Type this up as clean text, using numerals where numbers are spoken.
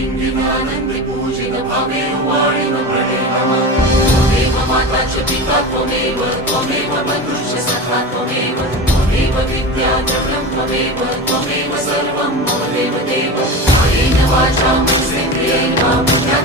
लिंगिनानन्दि पूजित भवेव वाणिन प्रणे नमः त्वमेव माता च पिता त्वमेव बन्धुश्च सखा त्वमेव विद्या द्रव्यं त्वमेव सर्वं मम देवदेव कायेन वाचा मनसेन्द्रियेण बुद्ध्या